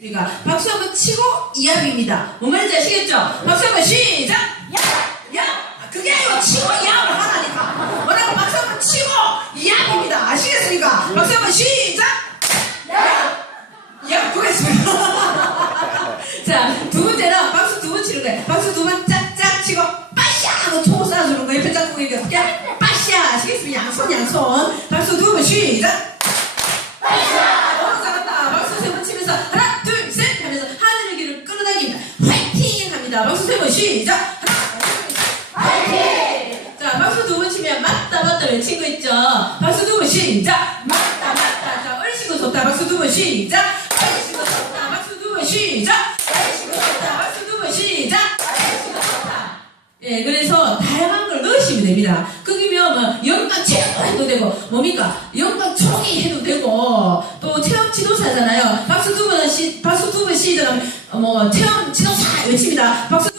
우리가 박수 한번 치고 이압입니다. 뭔 말인지 아시겠죠? 박수 한번 시작! 야! 야! 아, 그게 아니고 치고 이압을 하라니까. 뭐라고 박수 한번 치고 이압입니다. 아시겠습니까? 박수 한번 시작! 야! 야! 그거였습니다. 자, 두 번째는 박수 두 번 치는 거예요. 박수 두 번 짝짝 치고 빠샤! 하고 총 쏴주는 거예요. 옆에 짝꿍에게 야! 빠샤! 아시겠습니까? 양손 양손. 박수 두 번 시작! 시작. 화이팅. 자, 박수 두 번 치면 맞다 맞다 외친 거 있죠. 박수 두 번 시작. 맞다 맞다. 자, 얼씨구 좋다. 박수 두 번 시작. 얼씨구 좋다. 박수 두 번 시작. 얼씨구 좋다. 박수 두 번 시작. 얼씨구 좋다. 예, 그래서 다양한 걸 넣으시면 됩니다. 거기면 뭐 연관 체험 해도 되고 뭡니까? 연관 초기 해도 되고 또 체험 지도사잖아요. 박수 두 번 시, 박수 두 번 시작 하면 어, 뭐 체험 지도사 외칩니다. 박수 두